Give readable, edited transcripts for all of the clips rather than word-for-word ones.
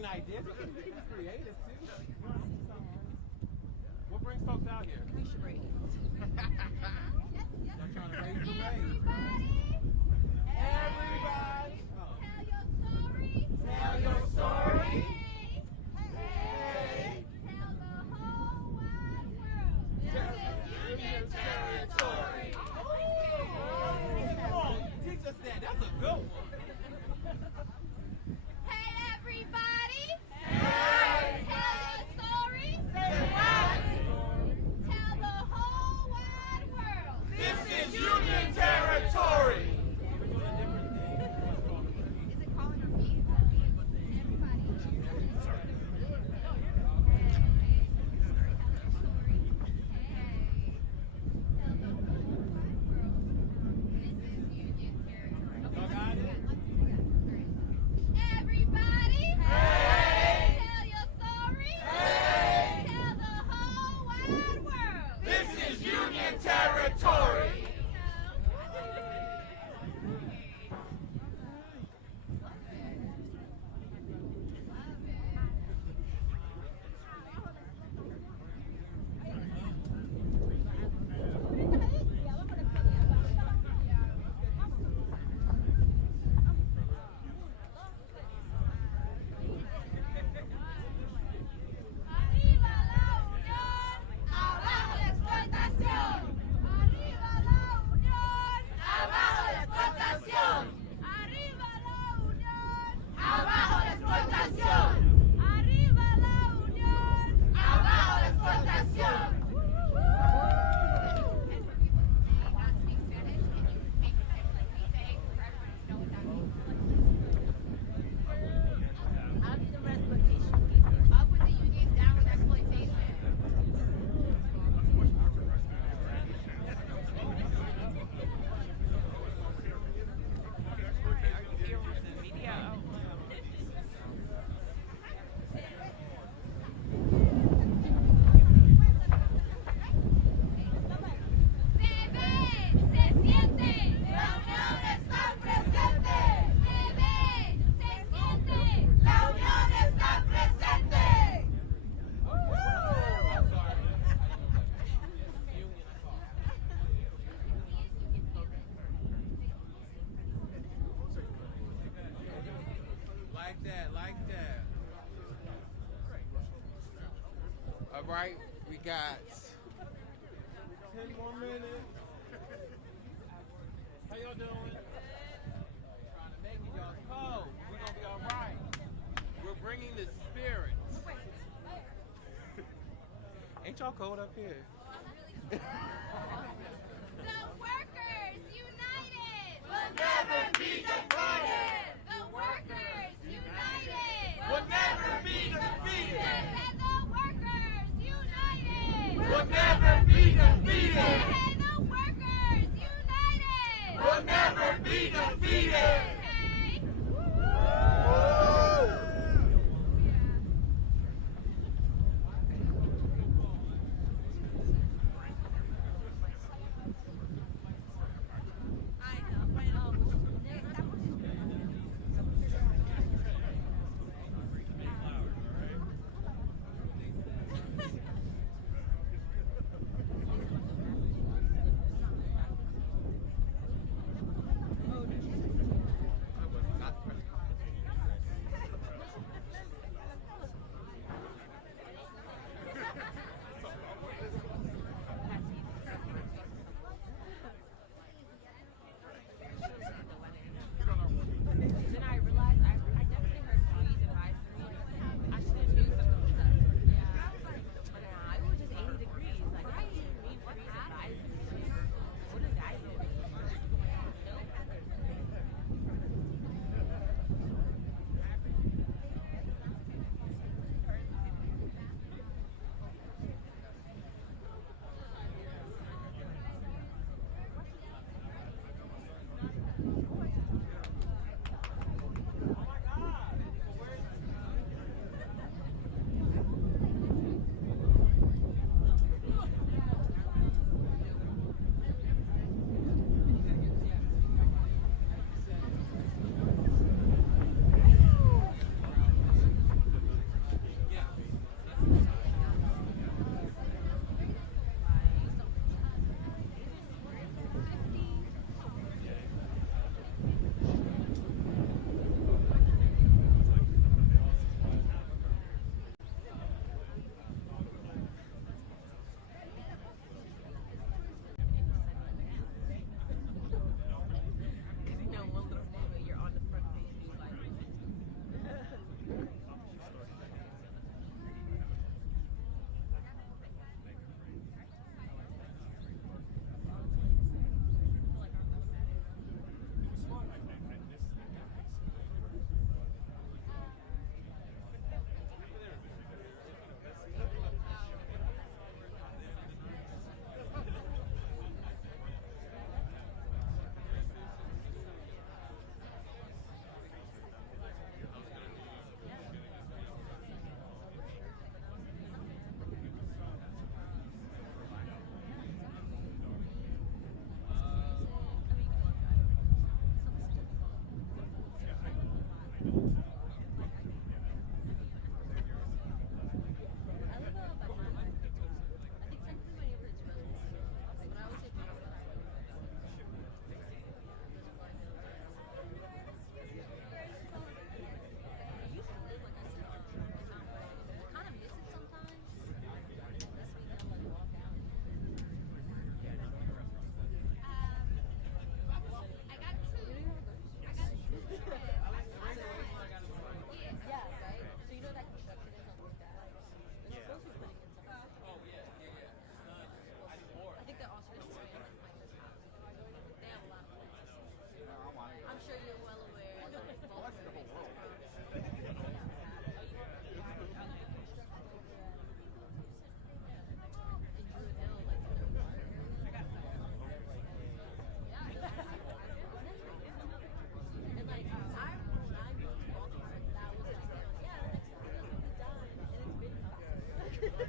got any ideas? We can be creative too. What brings folks out here? We should raise. Y'all trying to raise the raise. Everybody. Everybody. Tell your story. Hey. Tell the whole wide world. This is Union Territory. Come on, teach us that. That's a good one. Hey, everybody. Hey. Tell your story. Say what? Tell the whole wide world. This is Union Territory. Is it calling our feet? Everybody. Y'all got it? Everybody. Hey. Tell your story. Hey. Tell the whole wide world. This is Union Territory. Arriba la unión, abajo la explotación. Arriba la unión, abajo la explotación. Arriba la unión, abajo la explotación. Arriba la unión, abajo la explotación. I'll be the exploitation people. I'll put the unions down with exploitation. Se ve, se siente, la unión está presente. Se ve, se siente, la unión está presente. Like that, like that. All right, we got 10 more minutes. How y'all doing? Trying to make it, y'all cold. We're gonna be all right. We're bringing the spirit. Ain't y'all cold up here? The workers united will never be defeated. The workers united Will never be defeated. And the workers united Will never be defeated. And the workers united Will never be defeated. Hey.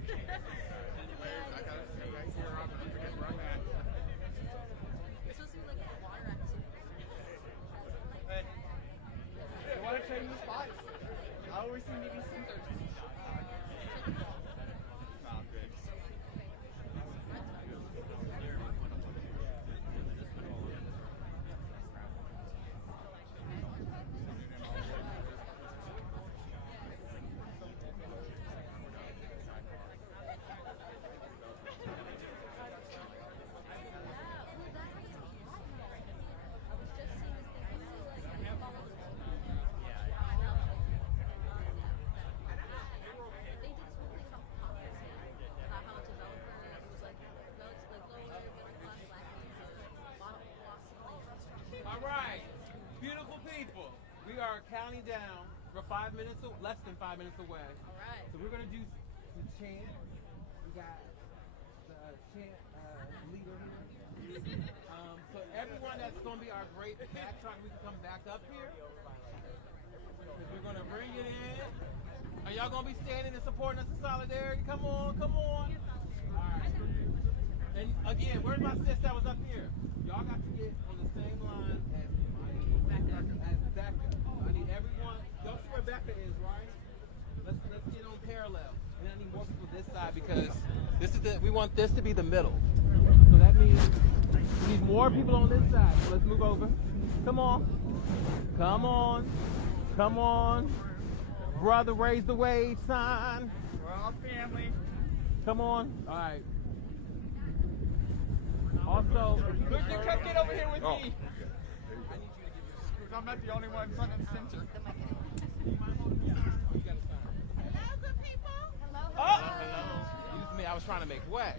I gotta stay right here. I'm gonna forget where I'm at. It's supposed to be like a water activity. Hey, you want to change the spots? I always seem to be centered. Nah, I'm good. All right, beautiful people. We are counting down. We're 5 minutes, less than 5 minutes away. All right. So we're gonna do some chants. We got the chant leader here. So everyone that's gonna be our great backtrack, we can come back up here. Because we're gonna bring it in. Are y'all gonna be standing and supporting us in solidarity? Come on, come on. All right. And again, where's my sis that was up here? Y'all got to get on the same line as Becca. I need everyone. Y'all see where Becca is, right? Let's get on parallel. And I need more people this side because this is we want this to be the middle. So that means we need more people on this side. So let's move over. Come on. Come on. Come on. Brother, raise the wage sign. We're all family. Come on. All right. Also, Look, you come get over here with me. I need you to give your I'm not the only one front and center. You got to sign. Hello, good people. Hello. Oh! Excuse me, I was trying to make way.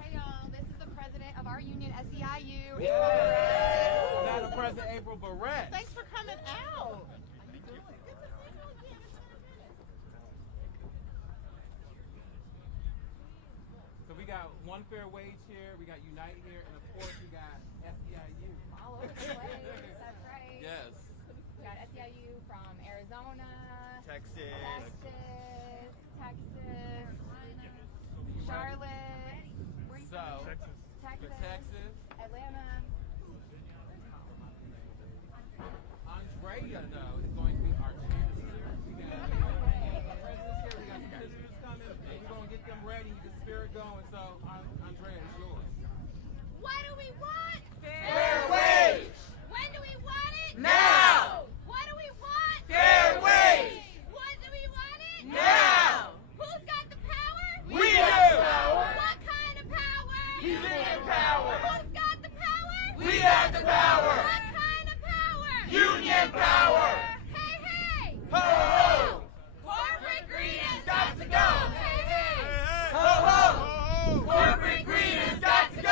Hey, y'all. This is the president of our union, SEIU. Yeah. Madam President April Barrett. Thanks for coming out. How you doing? Good to see you again. It's been a minute. So we got One Fair Wage here, we got Unite here, and of course we got SEIU. All over the place. That's right. Yes. We got SEIU from Arizona, Texas. Charlotte. Where you So, from? for Texas, Atlanta. Andrea, though, is going to be our chant leader. We got presidents here, we got some visitors coming, and we're going to get them ready, get the spirit going. So, Andrea, it's yours. What do we want? Fair wage. When do we want it? Now. What do we want? Fair wage. When do we want it? Now. Who's got the power? We do. What kind of power? Union power. Who's got the power? We have the power. What kind of power? Union power. Hey, hey! Ho, ho. Corporate greed has Got to go. Hey, hey! Ho, ho. Corporate greed has got to go.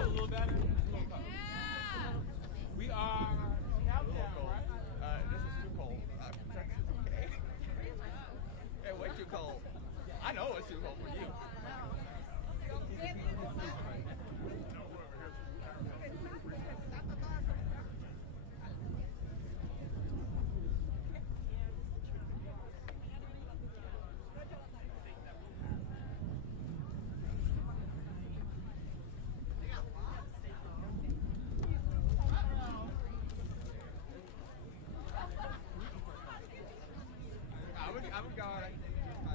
A little better? We are countdown, right? This is too cold. I'm from Texas, okay? Hey, way too cold. I know it's too cold for you. I would go out, I think, with my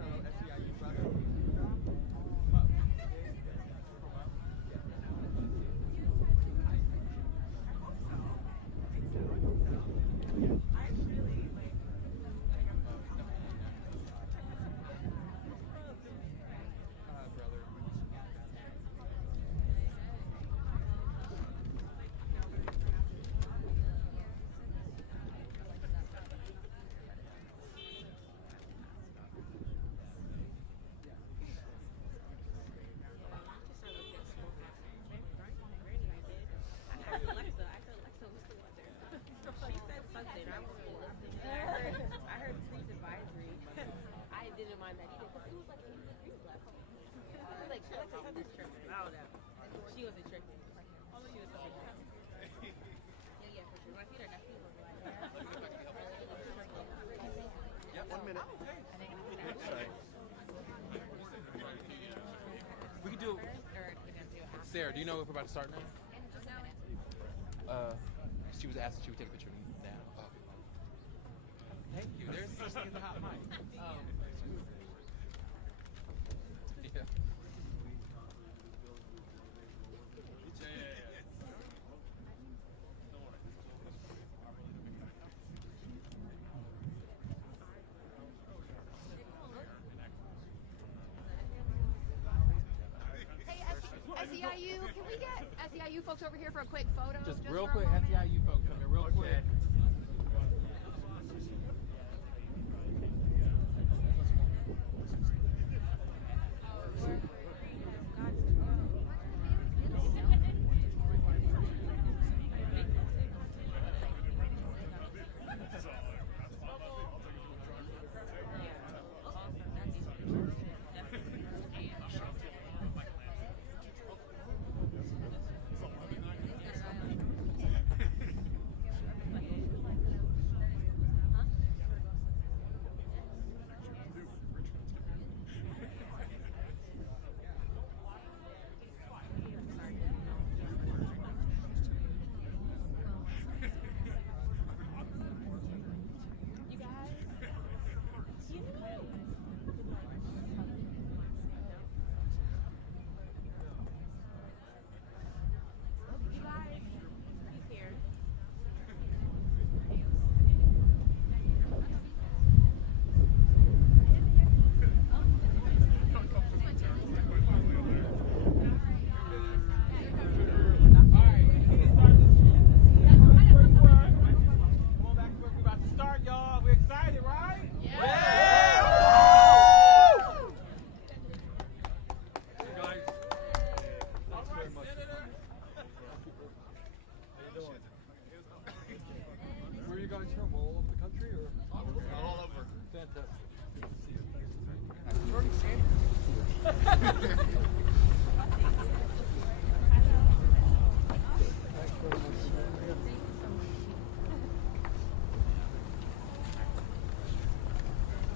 fellow SEIU brother. She wasn't tripping. She was so yeah, for sure. My feet are definitely 1 minute. Sorry. We can do it. Sarah, do you know if we're about to start now? She was asking, she would take a picture of me now. Oh. Thank you. There's such thing as a hot mic. Yeah. Hey, SEIU, can we get SEIU folks over here for a quick photo? Just for real a quick, moment? SEIU folks, come here real quick.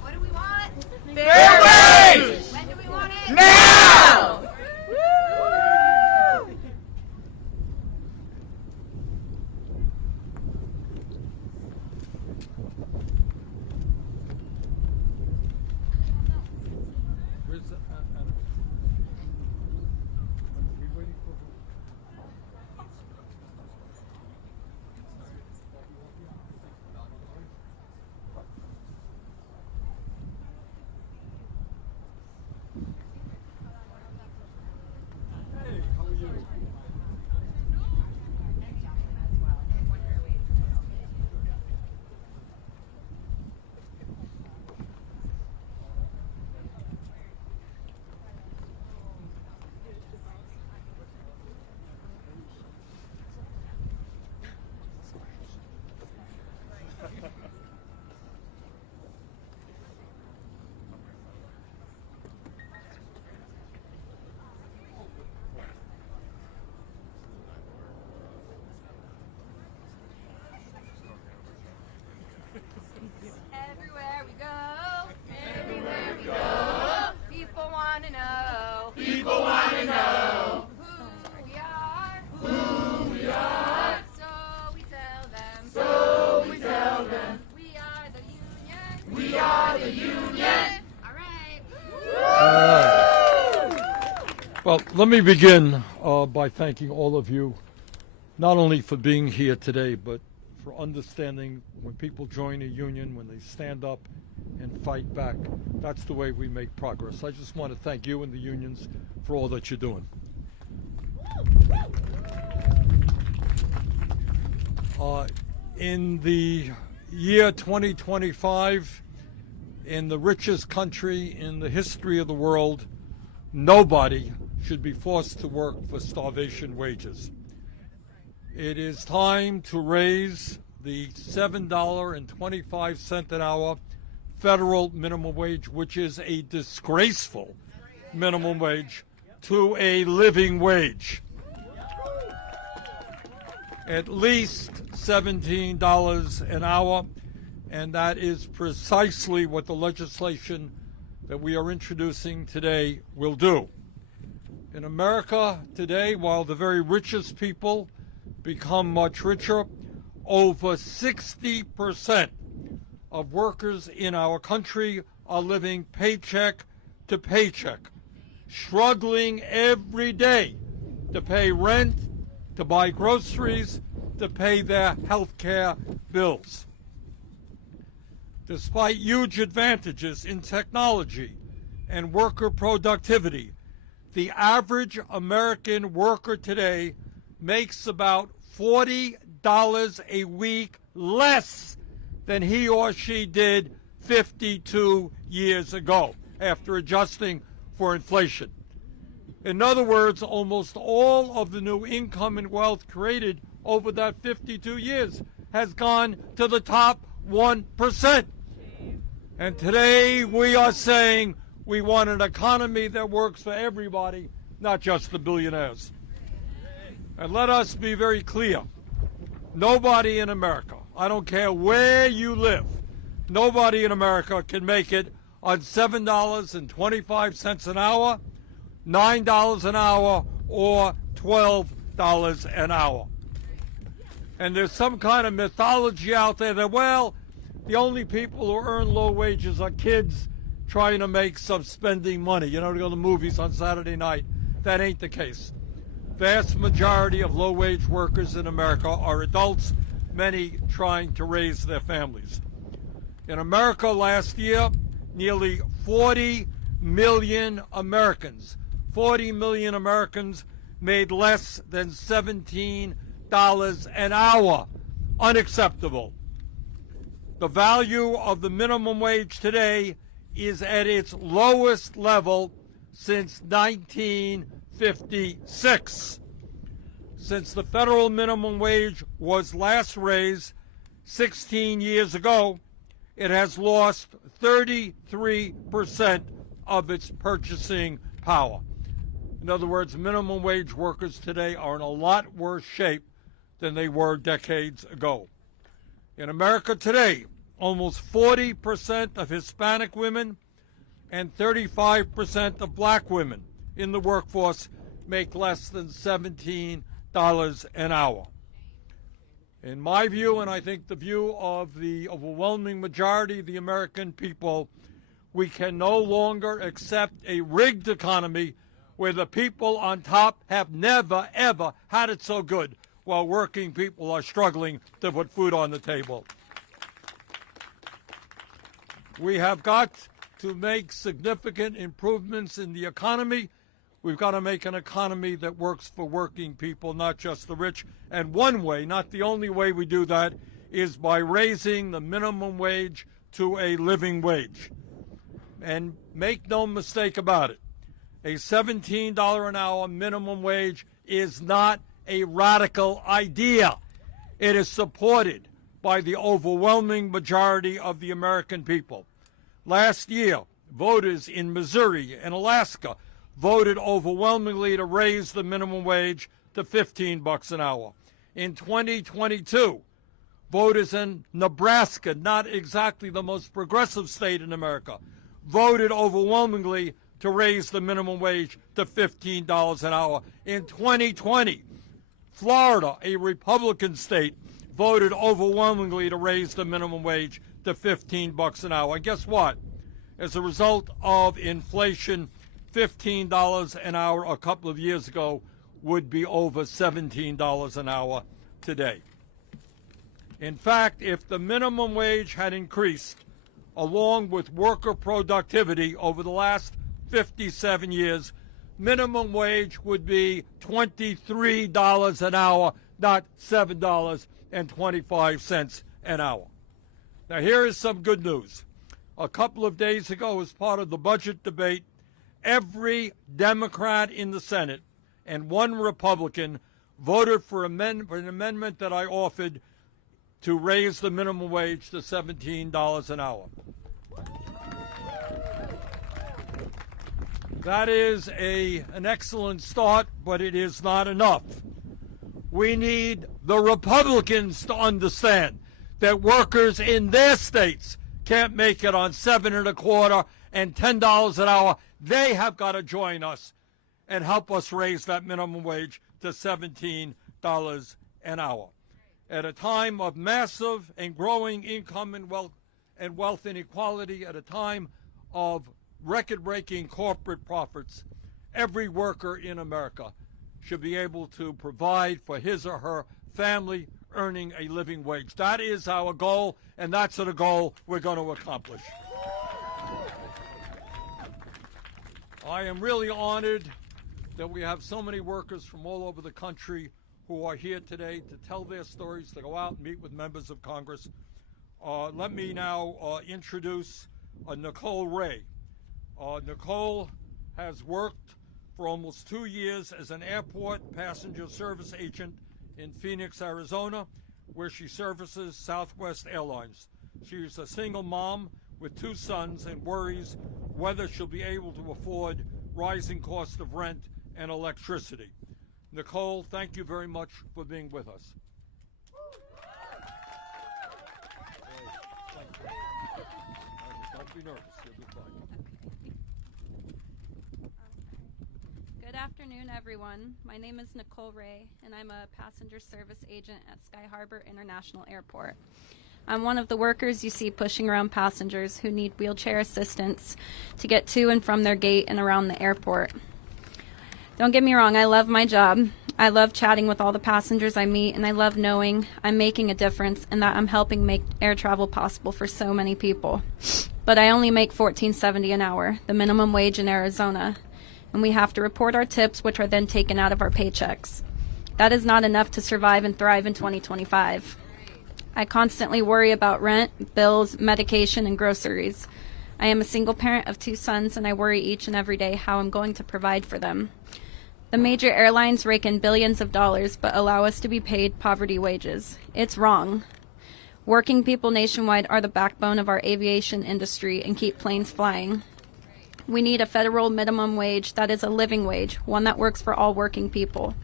What do we want? Fair wage! When do we want it? Now! Everywhere we go, people want to know. People want to know Who we are. So we tell them. We are the union. We are the union. All right. Well, let me begin by thanking all of you, not only for being here today, but for understanding when people join a union, when they stand up and fight back, that's the way we make progress. I just want to thank you and the unions for all that you're doing. In the year 2025, in the richest country in the history of the world, nobody should be forced to work for starvation wages. It is time to raise the $7.25 an hour federal minimum wage, which is a disgraceful minimum wage, to a living wage. At least $17 an hour, and that is precisely what the legislation that we are introducing today will do. In America today, while the very richest people become much richer, over 60% of workers in our country are living paycheck to paycheck, struggling every day to pay rent, to buy groceries, to pay their health care bills. Despite huge advantages in technology and worker productivity, the average American worker today makes about $40 a week less than he or she did 52 years ago after adjusting for inflation. In other words, almost all of the new income and wealth created over that 52 years has gone to the top 1%. And today we are saying we want an economy that works for everybody, not just the billionaires. And let us be very clear. Nobody in America, I don't care where you live, nobody in America can make it on $7.25 an hour, $9 an hour, or $12 an hour. And there's some kind of mythology out there that, well, the only people who earn low wages are kids trying to make some spending money, to go to the movies on Saturday night. That ain't the case. Vast majority of low-wage workers in America are adults, many trying to raise their families. In America last year, nearly 40 million Americans made less than $17 an hour. Unacceptable. The value of the minimum wage today is at its lowest level since 1956. Since the federal minimum wage was last raised 16 years ago, it has lost 33% of its purchasing power. In other words, minimum wage workers today are in a lot worse shape than they were decades ago. In America today, almost 40% of Hispanic women and 35% of black women in the workforce make less than $17 an hour. In my view, and I think the view of the overwhelming majority of the American people, we can no longer accept a rigged economy where the people on top have never, ever had it so good, while working people are struggling to put food on the table. We have got to make significant improvements in the economy. We've got to make an economy that works for working people, not just the rich. And one way, not the only way we do that, is by raising the minimum wage to a living wage. And make no mistake about it, a $17 an hour minimum wage is not a radical idea. It is supported by the overwhelming majority of the American people. Last year, voters in Missouri and Alaska voted overwhelmingly to raise the minimum wage to $15 an hour. In 2022, voters in Nebraska, not exactly the most progressive state in America, voted overwhelmingly to raise the minimum wage to $15 an hour. In 2020, Florida, a Republican state, voted overwhelmingly to raise the minimum wage to $15 an hour. And guess what? As a result of inflation, $15 an hour a couple of years ago would be over $17 an hour today. In fact, if the minimum wage had increased along with worker productivity over the last 57 years, minimum wage would be $23 an hour, not $7.25 an hour. Now, here is some good news. A couple of days ago, as part of the budget debate, every Democrat in the Senate and one Republican voted for an amendment that I offered to raise the minimum wage to $17 an hour. That is an excellent start, but it is not enough. We need the Republicans to understand that workers in their states can't make it on $7.25 and $10 an hour. They have got to join us and help us raise that minimum wage to $17 an hour. At a time of massive and growing income and wealth inequality, at a time of record-breaking corporate profits, every worker in America should be able to provide for his or her family earning a living wage. That is our goal, and that's the goal we're going to accomplish. I am really honored that we have so many workers from all over the country who are here today to tell their stories, to go out and meet with members of Congress. Let me now introduce Nicole Ray. Nicole has worked for almost 2 years as an airport passenger service agent in Phoenix, Arizona, where she services Southwest Airlines. She is a single mom with 2 sons and worries whether she'll be able to afford rising cost of rent and electricity. Nicole, thank you very much for being with us. Don't be nervous. You'll be fine. Good afternoon, everyone. My name is Nicole Ray, and I'm a passenger service agent at Sky Harbor International Airport. I'm one of the workers you see pushing around passengers who need wheelchair assistance to get to and from their gate and around the airport. Don't get me wrong, I love my job. I love chatting with all the passengers I meet, and I love knowing I'm making a difference and that I'm helping make air travel possible for so many people. But I only make $14.70 an hour, the minimum wage in Arizona, and we have to report our tips, which are then taken out of our paychecks. That is not enough to survive and thrive in 2025. I constantly worry about rent, bills, medication, and groceries. I am a single parent of 2 sons, and I worry each and every day how I'm going to provide for them. The major airlines rake in billions of dollars but allow us to be paid poverty wages. It's wrong. Working people nationwide are the backbone of our aviation industry and keep planes flying. We need a federal minimum wage that is a living wage, one that works for all working people.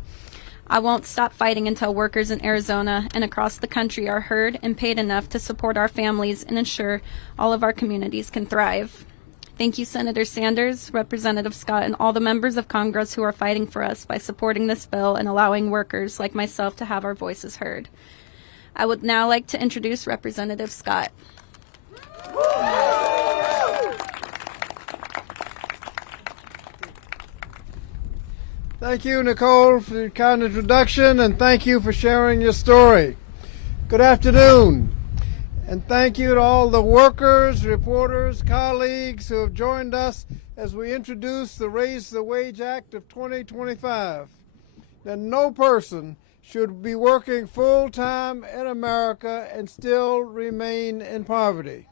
I won't stop fighting until workers in Arizona and across the country are heard and paid enough to support our families and ensure all of our communities can thrive. Thank you, Senator Sanders, Representative Scott, and all the members of Congress who are fighting for us by supporting this bill and allowing workers like myself to have our voices heard. I would now like to introduce Representative Scott. Thank you, Nicole, for your kind introduction, and thank you for sharing your story. Good afternoon, and thank you to all the workers, reporters, colleagues who have joined us as we introduce the Raise the Wage Act of 2025. That no person should be working full-time in America and still remain in poverty.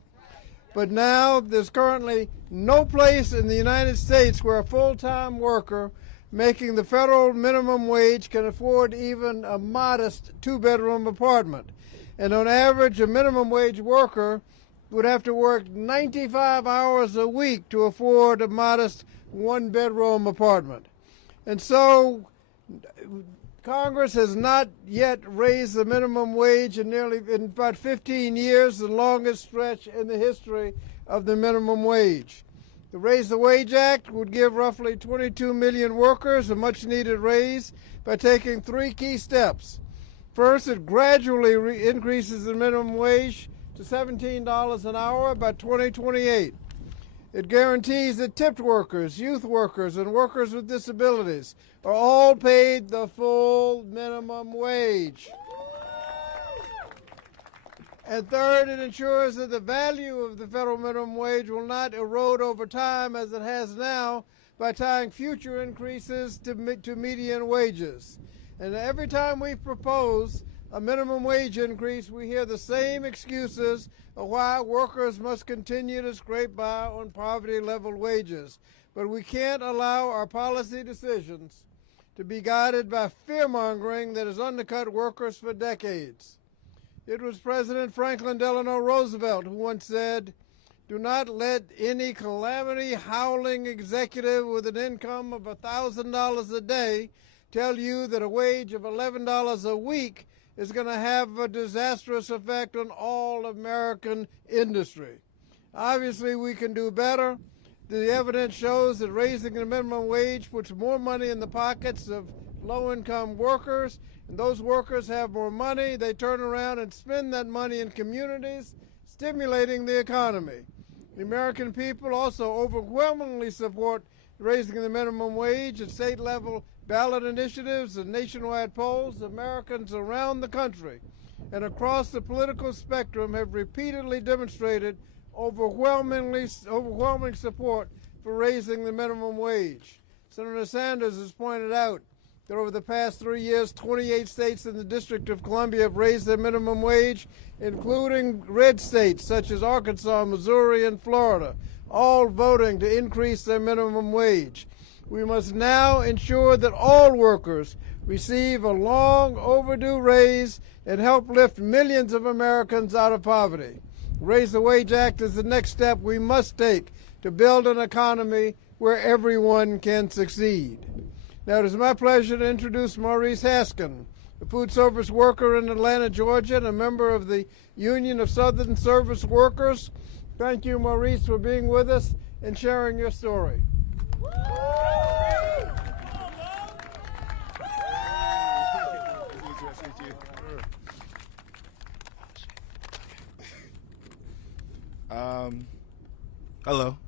But now there's currently no place in the United States where a full-time worker making the federal minimum wage can afford even a modest 2-bedroom apartment. And on average, a minimum wage worker would have to work 95 hours a week to afford a modest 1-bedroom apartment. And so Congress has not yet raised the minimum wage in about 15 years, the longest stretch in the history of the minimum wage. The Raise the Wage Act would give roughly 22 million workers a much-needed raise by taking 3 key steps. First, it gradually increases the minimum wage to $17 an hour by 2028. It guarantees that tipped workers, youth workers, and workers with disabilities are all paid the full minimum wage. And third, it ensures that the value of the federal minimum wage will not erode over time as it has now by tying future increases to median wages. And every time we propose a minimum wage increase, we hear the same excuses of why workers must continue to scrape by on poverty-level wages. But we can't allow our policy decisions to be guided by fear-mongering that has undercut workers for decades. It was President Franklin Delano Roosevelt who once said, "Do not let any calamity-howling executive with an income of $1,000 a day tell you that a wage of $11 a week is going to have a disastrous effect on all American industry. Obviously, we can do better. The evidence shows that raising the minimum wage puts more money in the pockets of low-income workers, and those workers have more money. They turn around and spend that money in communities, stimulating the economy. The American people also overwhelmingly support raising the minimum wage at state-level ballot initiatives and nationwide polls. Americans around the country and across the political spectrum have repeatedly demonstrated overwhelming support for raising the minimum wage. Senator Sanders has pointed out that over the past 3 years, 28 states in the District of Columbia have raised their minimum wage, including red states such as Arkansas, Missouri, and Florida, all voting to increase their minimum wage. We must now ensure that all workers receive a long overdue raise and help lift millions of Americans out of poverty. Raise the Wage Act is the next step we must take to build an economy where everyone can succeed. Now, it is my pleasure to introduce Maurice Haskin, a food service worker in Atlanta, Georgia, and a member of the Union of Southern Service Workers. Thank you, Maurice, for being with us and sharing your story. Hello.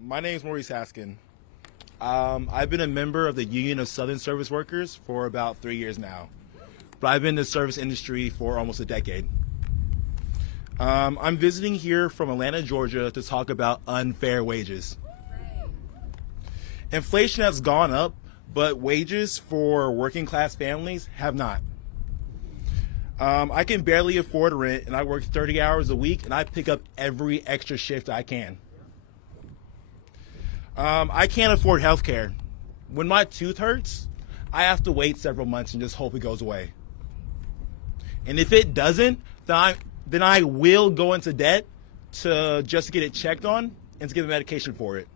My name is Maurice Haskin. I've been a member of the Union of Southern Service Workers for about 3 years now, but I've been in the service industry for almost a decade. I'm visiting here from Atlanta, Georgia to talk about unfair wages. Inflation has gone up, but wages for working class families have not. I can barely afford rent, and I work 30 hours a week, and I pick up every extra shift I can. I can't afford health care. When my tooth hurts, I have to wait several months and just hope it goes away. And if it doesn't, then I will go into debt to just get it checked on and to get the medication for it.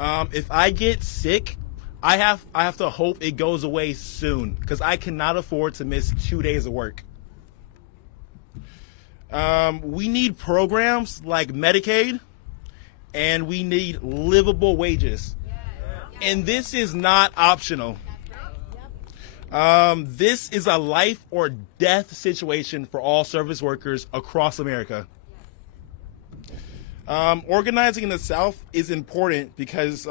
If I get sick, I have to hope it goes away soon because I cannot afford to miss 2 days of work. We need programs like Medicaid, and we need livable wages. And this is not optional. This is a life or death situation for all service workers across America. Organizing in the South is important because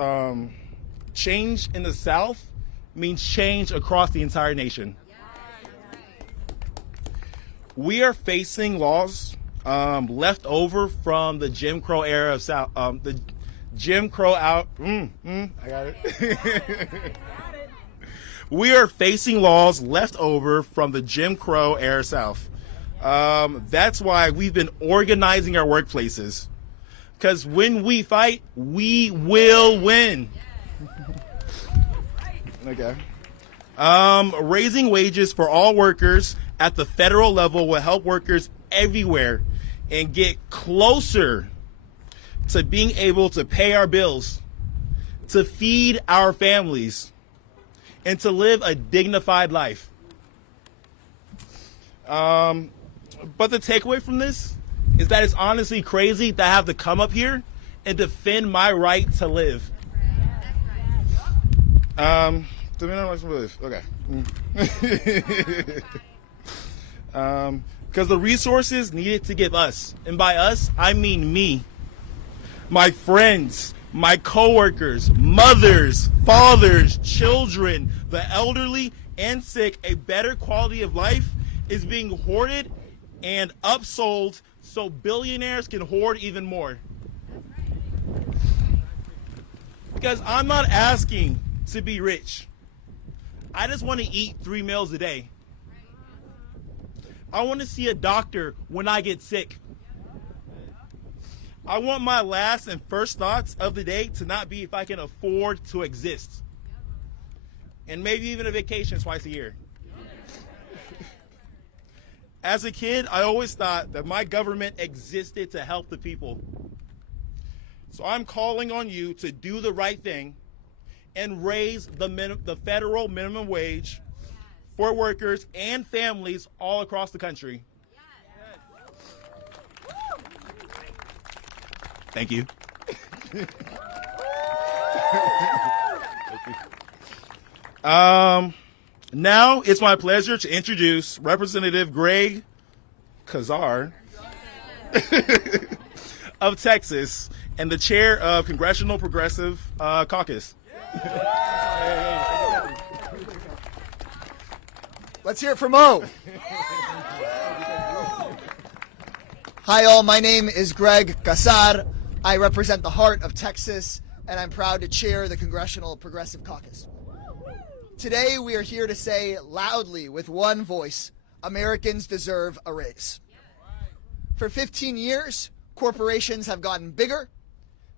change in the South means change across the entire nation. We are facing laws left over from the Jim Crow era of South. The Jim Crow out. I got it. We are facing laws left over from the Jim Crow era South. That's why we've been organizing our workplaces. Because when we fight, we will win. Okay. Raising wages for all workers at the federal level will help workers everywhere and get closer to being able to pay our bills, to feed our families, and to live a dignified life. But the takeaway from this is that it's honestly crazy to have to come up here and defend my right to live. Okay. Because the resources needed to give us, and by us, I mean me, my friends, my coworkers, mothers, fathers, children, the elderly and sick, a better quality of life is being hoarded and upsold so billionaires can hoard even more. Because I'm not asking to be rich. I just want to eat 3 meals a day. I want to see a doctor when I get sick. I want my last and first thoughts of the day to not be if I can afford to exist. And maybe even a vacation twice a year. As a kid, I always thought that my government existed to help the people. So I'm calling on you to do the right thing and raise the federal minimum wage for workers and families all across the country. Thank you. Now it's my pleasure to introduce Representative Greg Kazar of Texas and the chair of Congressional Progressive Caucus. Let's hear it for Mo. Hi all, my name is Greg Kazar. I represent the heart of Texas, and I'm proud to chair the Congressional Progressive Caucus. Today we are here to say loudly with one voice, Americans deserve a raise. For 15 years, corporations have gotten bigger,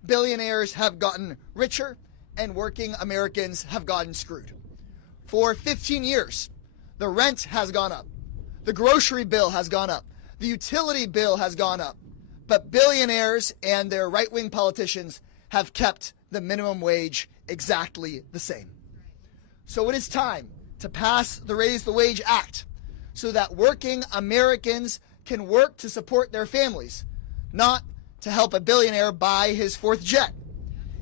billionaires have gotten richer, and working Americans have gotten screwed. For 15 years, the rent has gone up, the grocery bill has gone up, the utility bill has gone up, but billionaires and their right-wing politicians have kept the minimum wage exactly the same. So it is time to pass the Raise the Wage Act so that working Americans can work to support their families, not to help a billionaire buy his fourth jet.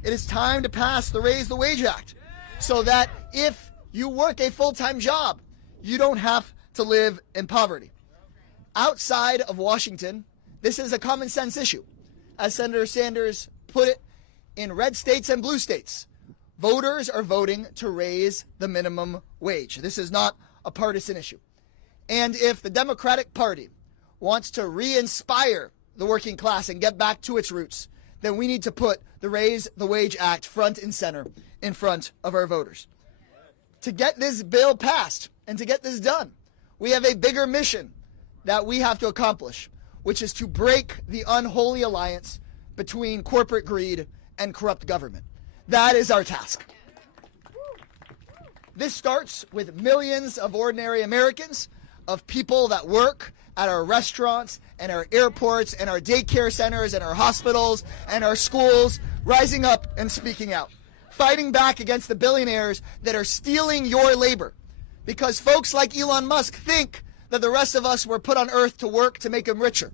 It is time to pass the Raise the Wage Act so that if you work a full-time job, you don't have to live in poverty. Outside of Washington, this is a common sense issue. As Senator Sanders put it, in red states and blue states, voters are voting to raise the minimum wage. This is not a partisan issue. And if the Democratic Party wants to re-inspire the working class and get back to its roots, then we need to put the Raise the Wage Act front and center in front of our voters. To get this bill passed and to get this done, we have a bigger mission that we have to accomplish, which is to break the unholy alliance between corporate greed and corrupt government. That is our task. This starts with millions of ordinary Americans, of people that work at our restaurants and our airports and our daycare centers and our hospitals and our schools, rising up and speaking out, fighting back against the billionaires that are stealing your labor. Because folks like Elon Musk think that the rest of us were put on earth to work to make him richer.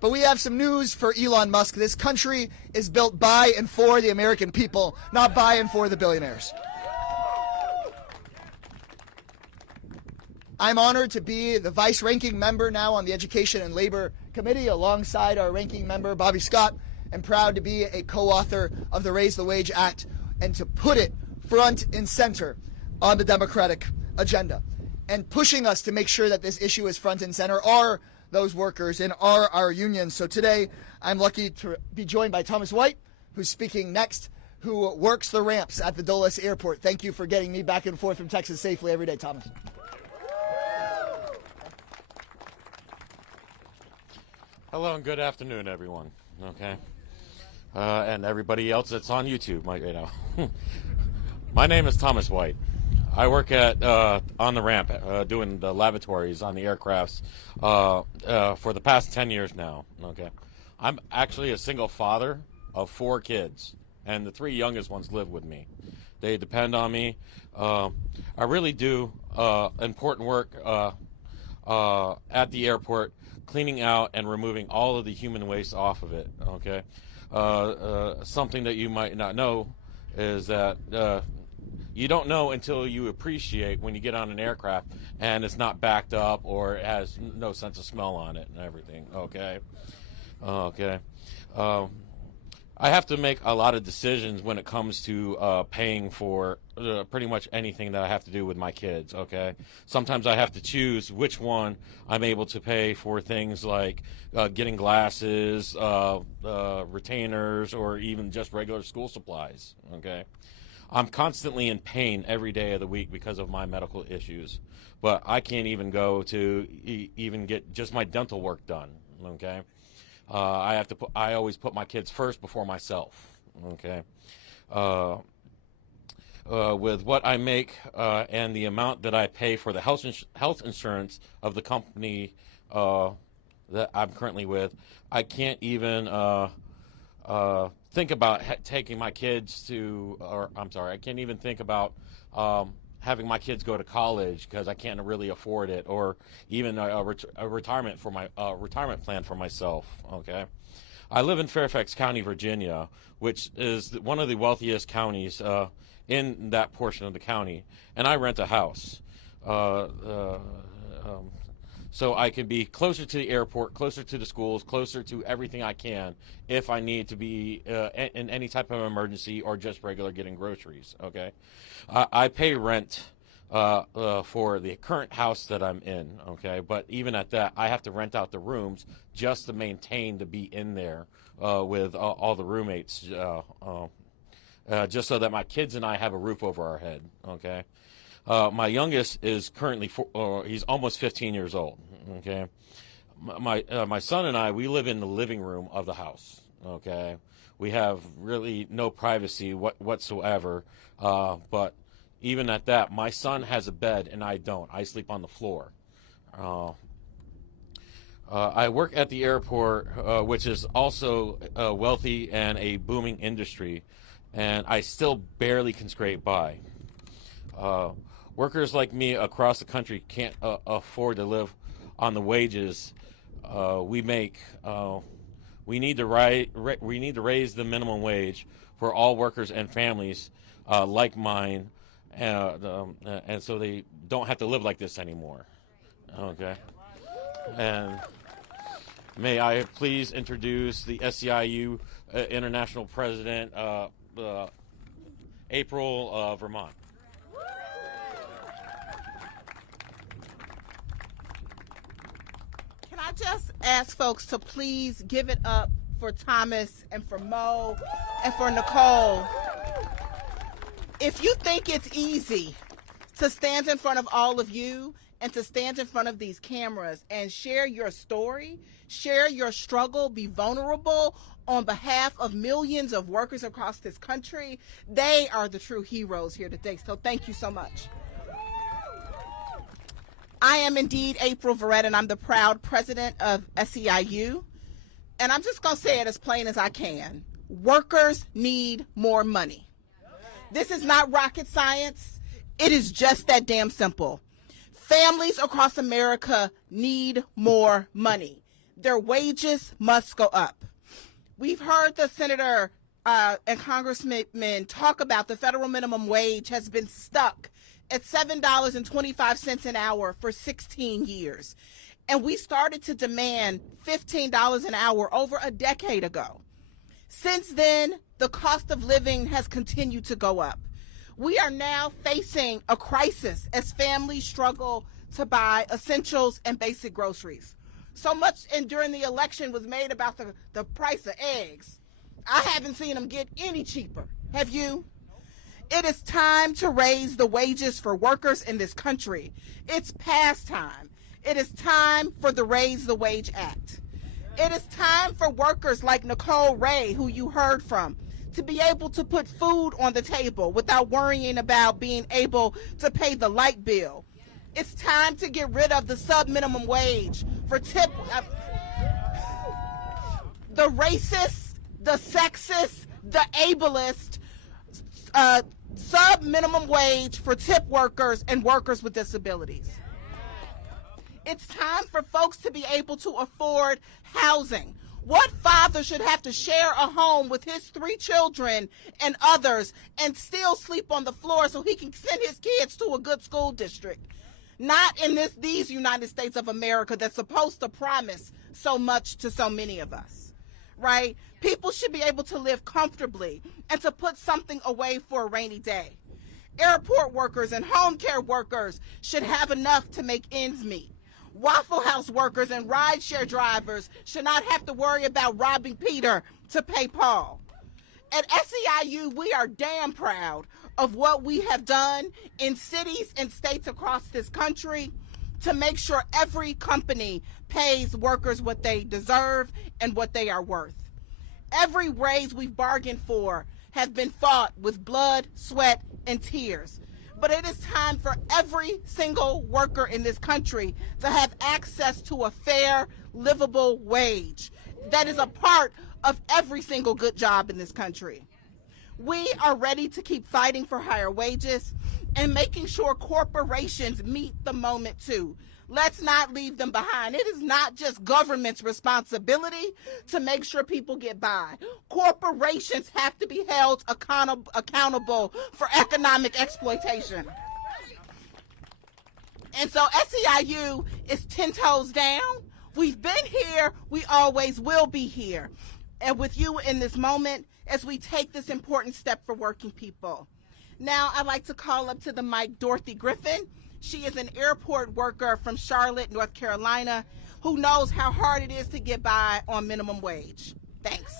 But we have some news for Elon Musk. This country is built by and for the American people, not by and for the billionaires. I'm honored to be the vice-ranking member now on the Education and Labor Committee alongside our ranking member, Bobby Scott, and proud to be a co-author of the Raise the Wage Act and to put it front and center on the Democratic agenda. And pushing us to make sure that this issue is front and center are those workers and are our unions. So today, I'm lucky to be joined by Thomas White, who's speaking next, who works the ramps at the Dulles Airport. Thank you for getting me back and forth from Texas safely every day, Thomas. Hello and good afternoon, everyone. Okay, and everybody else that's on YouTube, my name is Thomas White. I work at on the ramp, doing the lavatories on the aircrafts for the past 10 years now. Okay, I'm actually a single father of 4 kids, and the 3 youngest ones live with me. They depend on me. I really do important work at the airport, cleaning out and removing all of the human waste off of it. Okay, something that you might not know is that you don't know until you appreciate when you get on an aircraft and it's not backed up or it has no sense of smell on it and everything. Okay. I have to make a lot of decisions when it comes to paying for pretty much anything that I have to do with my kids, okay? Sometimes I have to choose which one I'm able to pay for things like getting glasses, retainers, or even just regular school supplies, okay? I'm constantly in pain every day of the week because of my medical issues, but I can't even go to even get just my dental work done, okay? I always put my kids first before myself. Okay. With what I make and the amount that I pay for the health insurance of the company that I'm currently with, I can't even think about taking my kids to, or I'm sorry, I can't even think about having my kids go to college because I can't really afford it, or even a retirement for my retirement plan for myself. Okay, I live in Fairfax County, Virginia, which is one of the wealthiest counties in that portion of the county, and I rent a house. So I can be closer to the airport, closer to the schools, closer to everything I can if I need to be in any type of emergency or just regular getting groceries, okay? I pay rent for the current house that I'm in, okay? But even at that, I have to rent out the rooms just to maintain to be in there with all the roommates, just so that my kids and I have a roof over our head, okay? My youngest is currently he's almost 15 years old. Okay, my son and I, we live in the living room of the house. Okay, we have really no privacy whatsoever. But even at that, my son has a bed and I don't. I sleep on the floor. I work at the airport, which is also wealthy and a booming industry, and I still barely can scrape by. Workers like me across the country can't afford to live on the wages we make. We need to raise the minimum wage for all workers and families like mine, and so they don't have to live like this anymore. Okay. And may I please introduce the SEIU International President, April Vermont. I just ask folks to please give it up for Thomas and for Mo and for Nicole. If you think it's easy to stand in front of all of you and to stand in front of these cameras and share your story, share your struggle, be vulnerable on behalf of millions of workers across this country, they are the true heroes here today. So thank you so much. I am indeed April Verrett, and I'm the proud president of SEIU. And I'm just going to say it as plain as I can. Workers need more money. This is not rocket science. It is just that damn simple. Families across America need more money. Their wages must go up. We've heard the senator and congressmen talk about the federal minimum wage has been stuck at $7.25 an hour for 16 years. And we started to demand $15 an hour over a decade ago. Since then, the cost of living has continued to go up. We are now facing a crisis as families struggle to buy essentials and basic groceries. So much during the election was made about the price of eggs. I haven't seen them get any cheaper. Have you? It is time to raise the wages for workers in this country. It's past time. It is time for the Raise the Wage Act. It is time for workers like Nicole Ray, who you heard from, to be able to put food on the table without worrying about being able to pay the light bill. It's time to get rid of the sub-minimum wage for the racist, the sexist, the ableist, sub-minimum wage for tip workers and workers with disabilities. It's time for folks to be able to afford housing. What father should have to share a home with his 3 children and others and still sleep on the floor so he can send his kids to a good school district? Not in these United States of America that's supposed to promise so much to so many of us, right? People should be able to live comfortably and to put something away for a rainy day. Airport workers and home care workers should have enough to make ends meet. Waffle House workers and rideshare drivers should not have to worry about robbing Peter to pay Paul. At SEIU, we are damn proud of what we have done in cities and states across this country to make sure every company pays workers what they deserve and what they are worth. Every raise we've bargained for has been fought with blood, sweat, and tears. But it is time for every single worker in this country to have access to a fair, livable wage that is a part of every single good job in this country. We are ready to keep fighting for higher wages and making sure corporations meet the moment too. Let's not leave them behind. It is not just government's responsibility to make sure people get by. Corporations have to be held accountable for economic exploitation. And so SEIU is 10 toes down. We've been here, we always will be here. And with you in this moment as we take this important step for working people. Now I'd like to call up to the mic Dorothy Griffin. She is an airport worker from Charlotte, North Carolina, who knows how hard it is to get by on minimum wage. Thanks.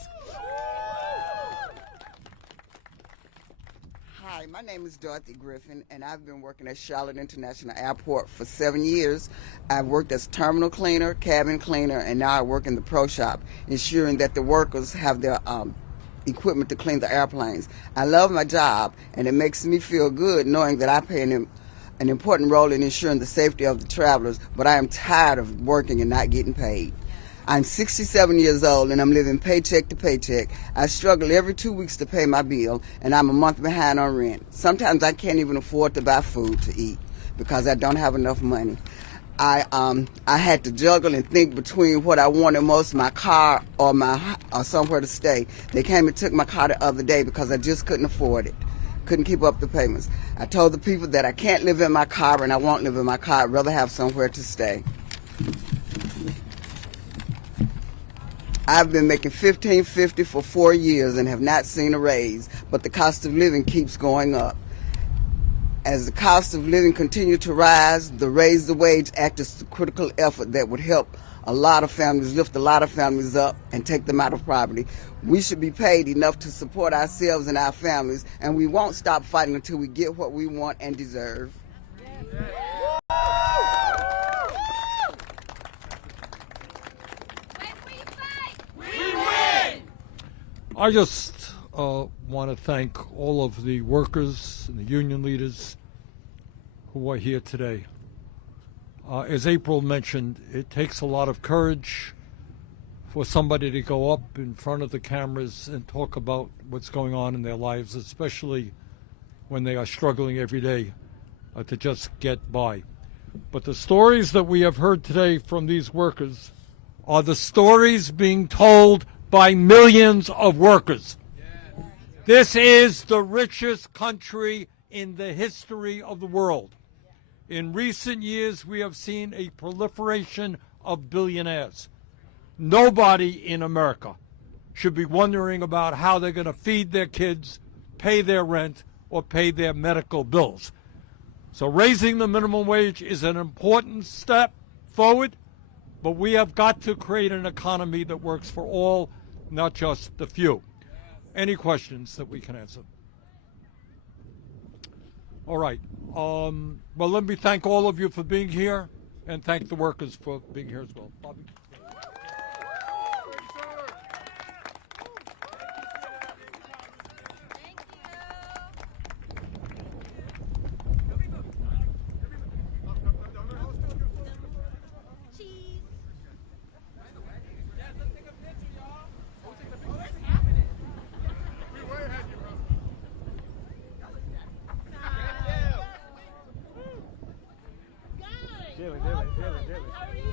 Hi, my name is Dorothy Griffin, and I've been working at Charlotte International Airport for 7 years. I've worked as terminal cleaner, cabin cleaner, and now I work in the pro shop, ensuring that the workers have their equipment to clean the airplanes. I love my job, and it makes me feel good knowing that I play an important role in ensuring the safety of the travelers, but I am tired of working and not getting paid. I'm 67 years old and I'm living paycheck to paycheck. I struggle every 2 weeks to pay my bill, and I'm a month behind on rent. Sometimes I can't even afford to buy food to eat because I don't have enough money. I had to juggle and think between what I wanted most, my car or somewhere to stay. They came and took my car the other day because I just couldn't afford it. Couldn't keep up the payments. I told the people that I can't live in my car and I won't live in my car. I'd rather have somewhere to stay. I've been making $15.50 for 4 years and have not seen a raise, but the cost of living keeps going up. As the cost of living continues to rise, the Raise the Wage Act is a critical effort that would help a lot of families, lift a lot of families up and take them out of poverty. We should be paid enough to support ourselves and our families, and we won't stop fighting until we get what we want and deserve. I just want to thank all of the workers and the union leaders who are here today. As April mentioned, it takes a lot of courage for somebody to go up in front of the cameras and talk about what's going on in their lives, especially when they are struggling every day to just get by. But the stories that we have heard today from these workers are the stories being told by millions of workers. This is the richest country in the history of the world. In recent years, we have seen a proliferation of billionaires. Nobody in America should be wondering about how they're going to feed their kids, pay their rent, or pay their medical bills. So raising the minimum wage is an important step forward, but we have got to create an economy that works for all, not just the few. Any questions that we can answer? All right. Well, let me thank all of you for being here and thank the workers for being here as well. Bobby? How are you?